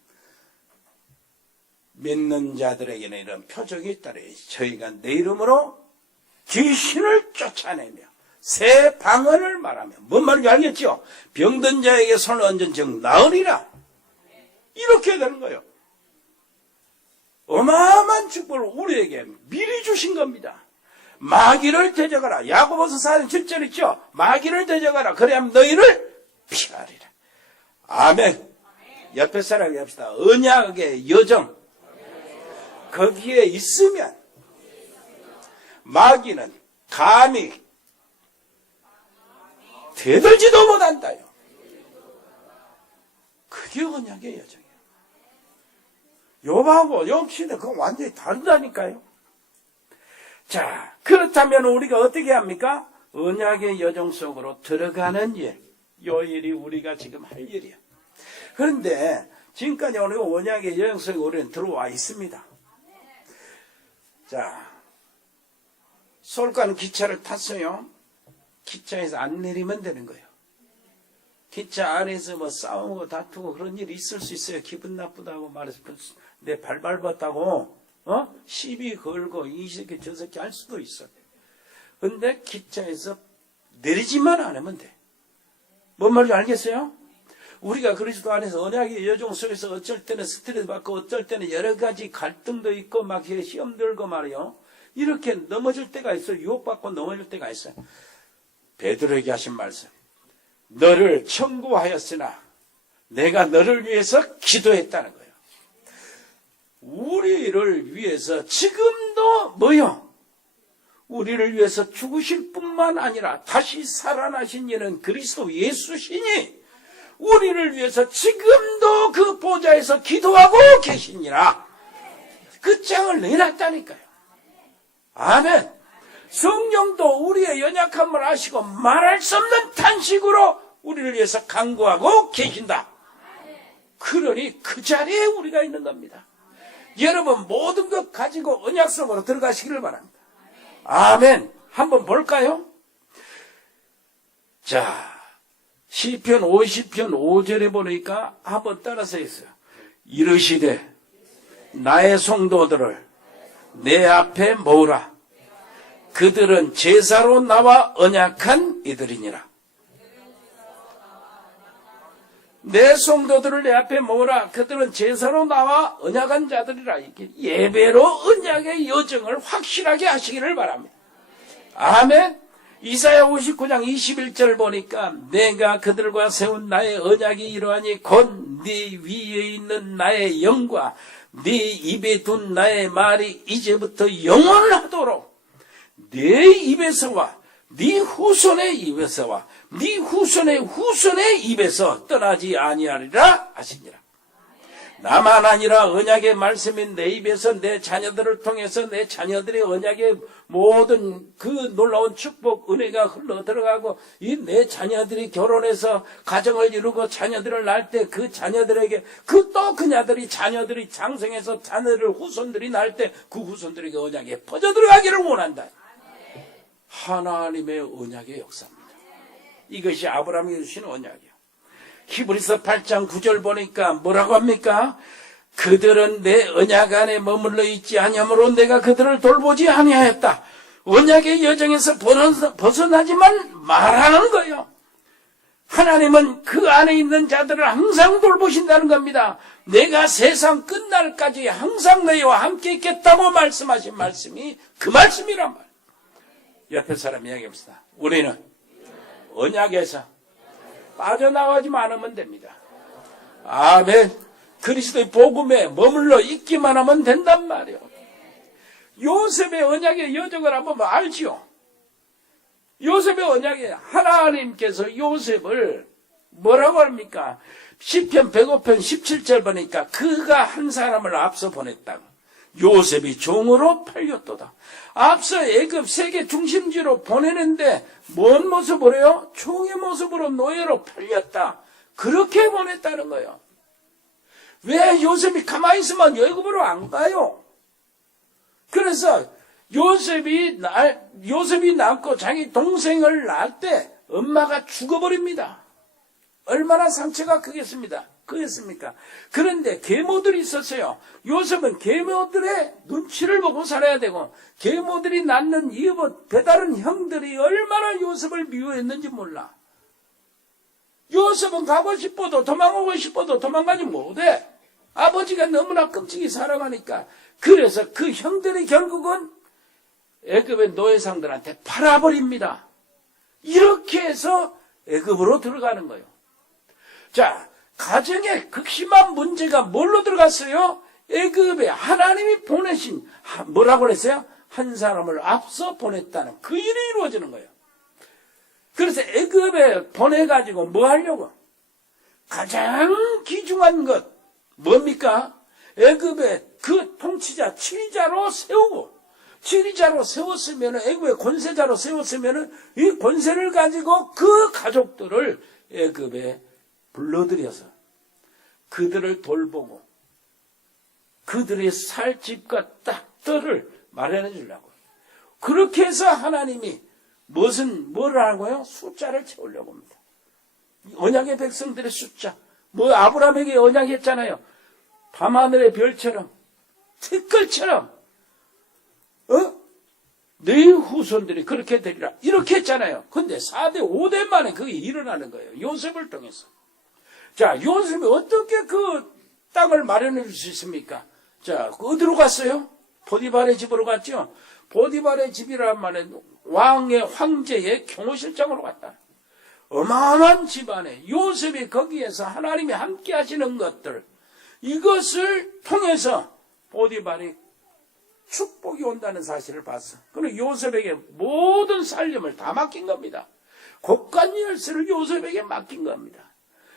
믿는 자들에게는 이런 표적이 있다래. 저희가 내 이름으로 귀신을 쫓아내며 새 방언을 말하며. 뭔 말인지 알겠죠? 병든 자에게 손을 얹은 즉 나으리라. 이렇게 되는 거예요. 어마어마한 축복을 우리에게 미리 주신 겁니다. 마귀를 대적하라. 야고보서 4장 7절 있죠? 마귀를 대적하라. 그래야 너희를 피하리라. 아멘. 옆에 사람에게 합시다. 언약의 여정. 거기에 있으면 마귀는 감히 대들지도 못한다요. 그게 언약의 여정이에요. 욥하고 욥시는 그건 완전히 다르다니까요. 자, 그렇다면 우리가 어떻게 합니까? 언약의 여정 속으로 들어가는 일. 요 일이 우리가 지금 할 일이야. 그런데 지금까지 우리가 언약의 여정 속에 우리는 들어와 있습니다. 자, 서울 가는 기차를 탔어요. 기차에서 안 내리면 되는 거예요. 기차 안에서 뭐 싸우고 다투고 그런 일이 있을 수 있어요. 기분 나쁘다고 말해서 내 발 밟았다고 시비 걸고 이 새끼 저 새끼 할 수도 있어. 근데 기차에서 내리지만 않으면 돼. 뭔 말인지 알겠어요? 우리가 그리스도 안에서 언약의 여정 속에서 어쩔 때는 스트레스 받고 어쩔 때는 여러 가지 갈등도 있고 막 시험 들고 말이요. 이렇게 넘어질 때가 있어요. 유혹받고 넘어질 때가 있어요. 베드로에게 하신 말씀. 너를 청구하였으나 내가 너를 위해서 기도했다는 거예요. 우리를 위해서 지금도 뭐요? 우리를 위해서 죽으실 뿐만 아니라 다시 살아나신 이는 그리스도 예수시니 우리를 위해서 지금도 그 보좌에서 기도하고 계시니라. 그 장을 내놨다니까요. 아멘. 성령도 우리의 연약함을 아시고 말할 수 없는 탄식으로 우리를 위해서 간구하고 계신다. 그러니 그 자리에 우리가 있는 겁니다. 여러분 모든 것 가지고 언약 속으로 들어가시기를 바랍니다. 아멘. 한번 볼까요? 자, 시편 50편 5절에 보니까 한번 따라서 했어요. 이르시되 나의 성도들을 내 앞에 모으라. 그들은 제사로 나와 언약한 이들이니라. 내 성도들을 내 앞에 모으라. 그들은 제사로 나와 언약한 자들이라. 이렇게 예배로 언약의 여정을 확실하게 하시기를 바랍니다. 아멘. 이사야 59장 21절 보니까 내가 그들과 세운 나의 언약이 이러하니 곧 네 위에 있는 나의 영과 네 입에 둔 나의 말이 이제부터 영원하도록 네 입에서와 네 후손의 입에서와 네 후손의 후손의 입에서 떠나지 아니하리라 하시니라. 나만 아니라 언약의 말씀인 내 입에서 내 자녀들을 통해서 내 자녀들의 언약의 모든 그 놀라운 축복 은혜가 흘러 들어가고 이 내 자녀들이 결혼해서 가정을 이루고 자녀들을 낳을 때 그 자녀들에게 그 그녀들이 자녀들이 장성해서 자녀들 후손들이 낳을 때 그 후손들에게 언약에 퍼져 들어가기를 원한다. 하나님의 언약의 역사입니다. 이것이 아브라함이 주신 언약이에요. 히브리서 8장 9절 보니까 뭐라고 합니까? 그들은 내 언약 안에 머물러 있지 아니하므로 내가 그들을 돌보지 아니하였다. 언약의 여정에서 벗어나지만 말하는 거예요. 하나님은 그 안에 있는 자들을 항상 돌보신다는 겁니다. 내가 세상 끝날까지 항상 너희와 함께 있겠다고 말씀하신 말씀이 그 말씀이란 말이에요. 옆에 사람 이야기합시다. 우리는 언약에서 빠져나가지만 않으면 됩니다. 아멘. 그리스도의 복음에 머물러 있기만 하면 된단 말이에요. 요셉의 언약의 여정을 한번 알지요. 요셉의 언약에 하나님께서 요셉을 뭐라고 합니까? 시편 105편 17절 보니까 그가 한 사람을 앞서 보냈다고. 요셉이 종으로 팔렸도다. 앞서 애굽 세계 중심지로 보내는데 뭔 모습으로 해요? 종의 모습으로 노예로 팔렸다. 그렇게 보냈다는 거예요. 왜 요셉이 가만히 있으면 애굽으로 안 가요? 그래서 요셉이 낳고 자기 동생을 낳을 때 엄마가 죽어버립니다. 얼마나 상처가 크겠습니다. 그랬습니까? 그런데 계모들이 있었어요. 요셉은 계모들의 눈치를 보고 살아야 되고, 계모들이 낳는 이 배다른 형들이 얼마나 요셉을 미워했는지 몰라. 요셉은 가고 싶어도 도망오고 싶어도 도망가지 못해. 아버지가 너무나 끔찍이 사랑하니까. 그래서 그 형들이 결국은 애굽의 노예상들한테 팔아버립니다. 이렇게 해서 애굽으로 들어가는 거예요. 자, 가정에 극심한 문제가 뭘로 들어갔어요? 애굽에 하나님이 보내신, 뭐라고 그랬어요? 한 사람을 앞서 보냈다는 그 일이 이루어지는 거예요. 그래서 애굽에 보내가지고 뭐 하려고? 가장 귀중한 것 뭡니까? 애굽의 그 통치자 지휘자로 세우고, 지휘자로 세웠으면, 애굽의 권세자로 세웠으면 이 권세를 가지고 그 가족들을 애굽에 불러들여서 그들을 돌보고 그들의 살 집과 땅들을 마련해 주려고. 그렇게 해서 하나님이 뭘 하고요? 숫자를 채우려고 합니다. 언약의 백성들의 숫자. 아브라함에게 언약했잖아요. 밤하늘의 별처럼, 티끌처럼, 네 후손들이 그렇게 되리라. 이렇게 했잖아요. 근데 4대, 5대 만에 그게 일어나는 거예요. 요셉을 통해서. 자, 요셉이 어떻게 그 땅을 마련해 줄 수 있습니까? 자, 어디로 갔어요? 보디발의 집으로 갔죠? 보디발의 집이란 말은 왕의 황제의 경호실장으로 갔다. 어마어마한 집안에 요셉이 거기에서 하나님이 함께 하시는 것들, 이것을 통해서 보디발이 축복이 온다는 사실을 봤어. 그리고 요셉에게 모든 살림을 다 맡긴 겁니다. 곡간 열쇠를 요셉에게 맡긴 겁니다.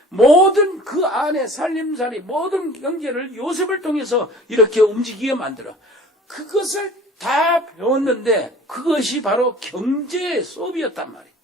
모든 그 안에 살림살이, 모든 경제를 요셉을 통해서 이렇게 움직이게 만들어. 그것을 다 배웠는데 그것이 바로 경제의 수업이었단 말이에요.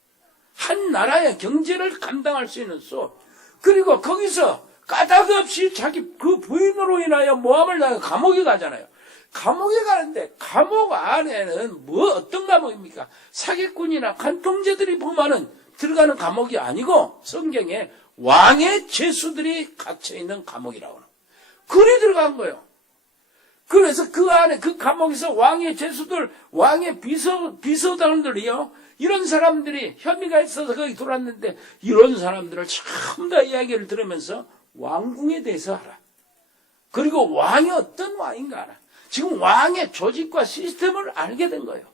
한 나라의 경제를 감당할 수 있는 수업. 그리고 거기서 까닭없이 자기 그 부인으로 인하여 모함을 당해 감옥에 가잖아요. 감옥에 가는데 감옥 안에는 어떤 감옥입니까? 사기꾼이나 간통죄들이 보면은 들어가는 감옥이 아니고 성경에 왕의 죄수들이 갇혀있는 감옥이라고 하는. 그리 들어간 거예요. 그래서 그 안에 그 감옥에서 왕의 죄수들, 왕의 비서단들이요, 이런 사람들이 혐의가 있어서 거기 들어왔는데 이런 사람들을 전부 다 이야기를 들으면서 왕궁에 대해서 알아. 그리고 왕이 어떤 왕인가 알아. 지금 왕의 조직과 시스템을 알게 된 거예요.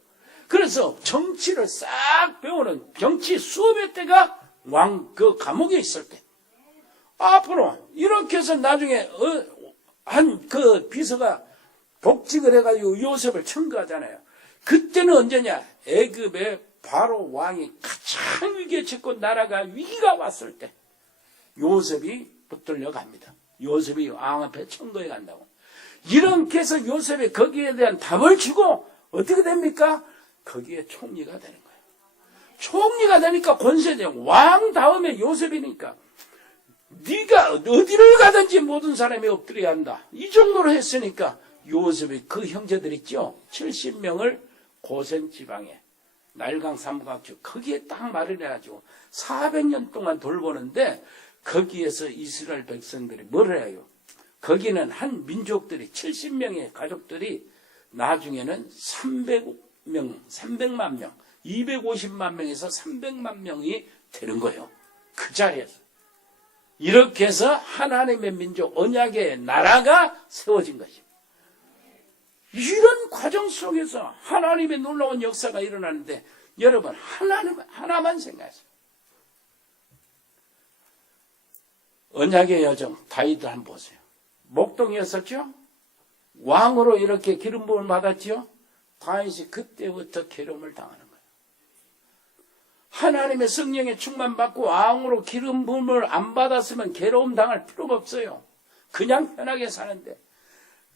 그래서 정치를 싹 배우는 정치 수업의 때가 그 감옥에 있을 때. 앞으로 이렇게 해서 나중에 그 비서가 복직을 해가지고 요셉을 청구하잖아요. 그때는 언제냐? 애굽의 바로 왕이 가장 위기에 처했고 나라가 위기가 왔을 때 요셉이 붙들려 갑니다. 요셉이 왕 앞에 청구해 간다고. 이렇게 해서 요셉이 거기에 대한 답을 주고 어떻게 됩니까? 거기에 총리가 되는 거예요. 총리가 되니까 권세대요. 왕 다음에 요셉이니까 네가 어디를 가든지 모든 사람이 엎드려야 한다. 이 정도로 했으니까 요셉이 그 형제들 있죠. 70명을 고센 지방에 날강 삼각주 거기에 딱 마련해가지고 400년 동안 돌보는데 거기에서 이스라엘 백성들이 뭘 해요? 거기는 한 민족들이 70명의 가족들이 나중에는 300만 명, 250만 명에서 300만 명이 되는 거예요. 그 자리에서. 이렇게 해서 하나님의 민족, 언약의 나라가 세워진 것입니다. 이런 과정 속에서 하나님의 놀라운 역사가 일어나는데 여러분 하나만 생각하세요. 언약의 여정 다윗 한번 보세요. 목동이었었죠? 왕으로 이렇게 기름 부음을 받았죠? 다윗이 그때부터 괴로움을 당하는 거예요. 하나님의 성령에 충만받고 왕으로 기름 부음을 안 받았으면 괴로움 당할 필요가 없어요. 그냥 편하게 사는데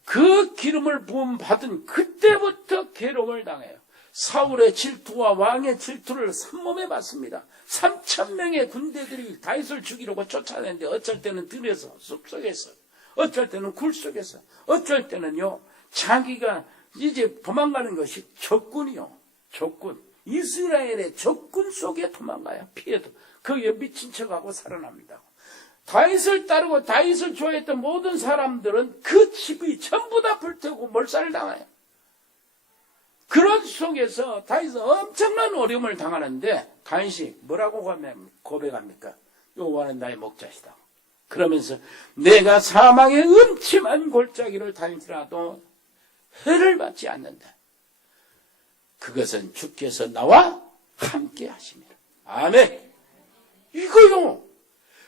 그 기름을 부음 받은 그때부터 괴로움을 당해요. 사울의 질투와 왕의 질투를 산몸에 받습니다. 3,000명의 군대들이 다윗을 죽이려고 쫓아내는데 어쩔 때는 들에서 숲속에서, 어쩔 때는 굴 속에서, 어쩔 때는요 자기가 이제 도망가는 것이 적군이요. 적군. 이스라엘의 적군 속에 도망가요. 피해도. 거기에 미친 척하고 살아납니다. 다윗을 따르고 다윗을 좋아했던 모든 사람들은 그 집이 전부 다 불태우고 몰살을 당해요. 그런 속에서 다윗은 엄청난 어려움을 당하는데 다윗이 뭐라고 고백합니까? 여호와는 나의 목자시다. 그러면서 내가 사망의 음침한 골짜기를 다닐지라도 해를 받지 않는다. 그것은 주께서 나와 함께 하심이라. 아멘. 이거요.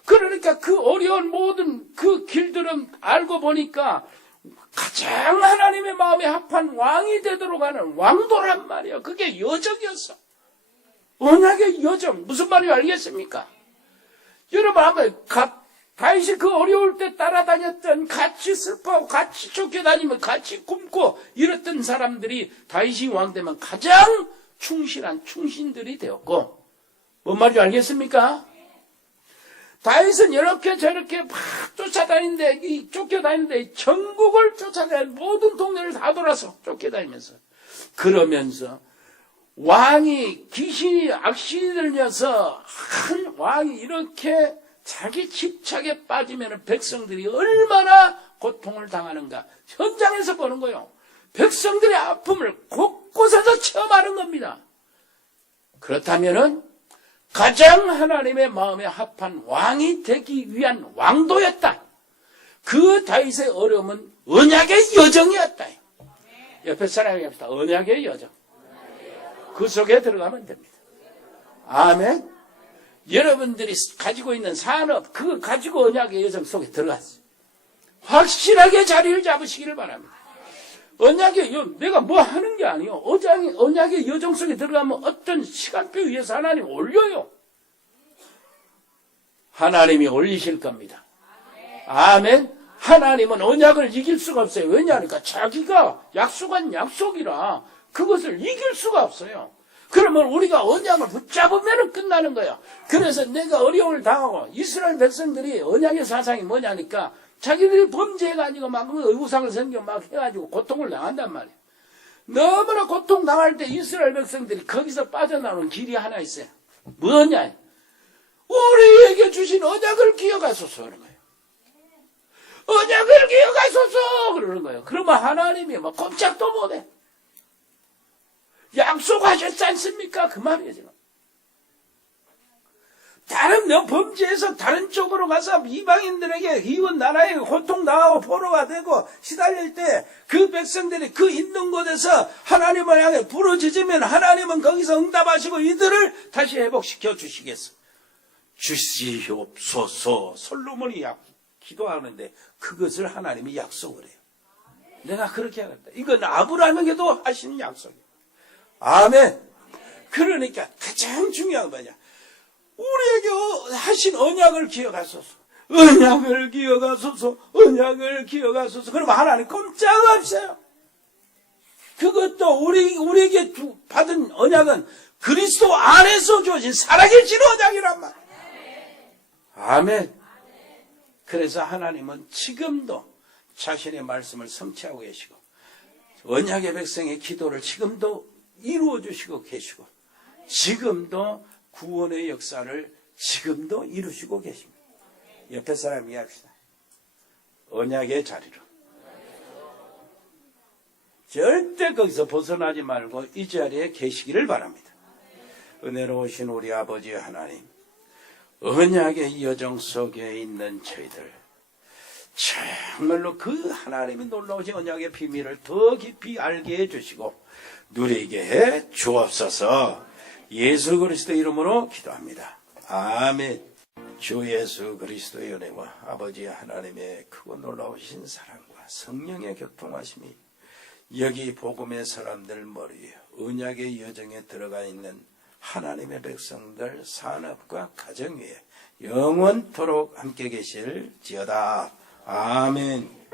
그러니까 그 어려운 모든 그 길들은 알고 보니까 가장 하나님의 마음에 합한 왕이 되도록 하는 왕도란 말이에요. 그게 여정이었어. 언약의 여정. 무슨 말인지 알겠습니까? 여러분 한번 다윗이 그 어려울 때 따라다녔던, 같이 슬퍼하고 같이 쫓겨다니면 같이 굶고 이랬던 사람들이 다윗이 왕되면 가장 충실한 충신들이 되었고, 뭔 말인지 알겠습니까? 다윗은 이렇게 저렇게 막 쫓겨다니는데 전국을 쫓아다니는 모든 동네를 다 돌아서 쫓겨다니면서, 그러면서 왕이 귀신이 악신이 들려서 한 왕이 이렇게 자기 집착에 빠지면 백성들이 얼마나 고통을 당하는가 현장에서 보는 거예요. 백성들의 아픔을 곳곳에서 체험하는 겁니다. 그렇다면은 가장 하나님의 마음에 합한 왕이 되기 위한 왕도였다. 그 다윗의 어려움은 언약의 여정이었다. 옆에 사람에게 합시다. 언약의 여정. 그 속에 들어가면 됩니다. 아멘. 여러분들이 가지고 있는 산업, 그거 가지고 언약의 여정 속에 들어갔어요. 확실하게 자리를 잡으시기를 바랍니다. 언약의 내가 뭐 하는 게 아니에요. 언약의 여정 속에 들어가면 어떤 시간표 위에서 하나님 올려요. 하나님이 올리실 겁니다. 아멘. 하나님은 언약을 이길 수가 없어요. 왜냐하니까 자기가 약속한 약속이라 그것을 이길 수가 없어요. 그러면 우리가 언약을 붙잡으면 끝나는 거예요. 그래서 내가 어려움을 당하고 이스라엘 백성들이 언약의 사상이 뭐냐니까 자기들이 범죄해가지고 막 우상을 섬겨 막 해가지고 고통을 당한단 말이에요. 너무나 고통당할 때 이스라엘 백성들이 거기서 빠져나오는 길이 하나 있어요. 뭐냐? 우리에게 주신 언약을 기억하소서 그러는 거예요. 언약을 기억하소서 그러는 거예요. 그러면 하나님이 뭐 꼼짝도 못해. 약속하셨지 않습니까? 그 말이에요, 지금. 다른 범죄에서 다른 쪽으로 가서 이방인들에게 이웃 나라에 고통당하고 포로가 되고 시달릴 때 그 백성들이 그 있는 곳에서 하나님을 향해 부르짖으면 하나님은 거기서 응답하시고 이들을 다시 회복시켜 주시겠어. 주시옵소서. 솔로몬이 기도하는데 그것을 하나님이 약속을 해요. 내가 그렇게 하겠다. 이건 아브라함에게도 하시는 약속이에요. 아멘. 그러니까 가장 중요한 거냐. 우리에게 하신 언약을 기억하소서. 언약을 기억하소서. 언약을 기억하소서. 그러면 하나님 꼼짝없어요. 그것도 우리에게 받은 언약은 그리스도 안에서 주어진 살아계신 언약이란 말이에요. 아멘. 그래서 하나님은 지금도 자신의 말씀을 성취하고 계시고 언약의 백성의 기도를 지금도 이루어 주시고 계시고 지금도 구원의 역사를 지금도 이루시고 계십니다. 옆에 사람 이해합시다. 언약의 자리로. 절대 거기서 벗어나지 말고 이 자리에 계시기를 바랍니다. 은혜로우신 우리 아버지 하나님, 언약의 여정 속에 있는 저희들 정말로 그 하나님이 놀라우신 언약의 비밀을 더 깊이 알게 해주시고 누리게 해 주옵소서. 예수 그리스도 이름으로 기도합니다. 아멘. 주 예수 그리스도의 은혜와 아버지 하나님의 크고 놀라우신 사랑과 성령의 교통하심이 여기 복음의 사람들 머리에 언약의 여정에 들어가 있는 하나님의 백성들 산업과 가정 위에 영원토록 함께 계실지어다. 아멘.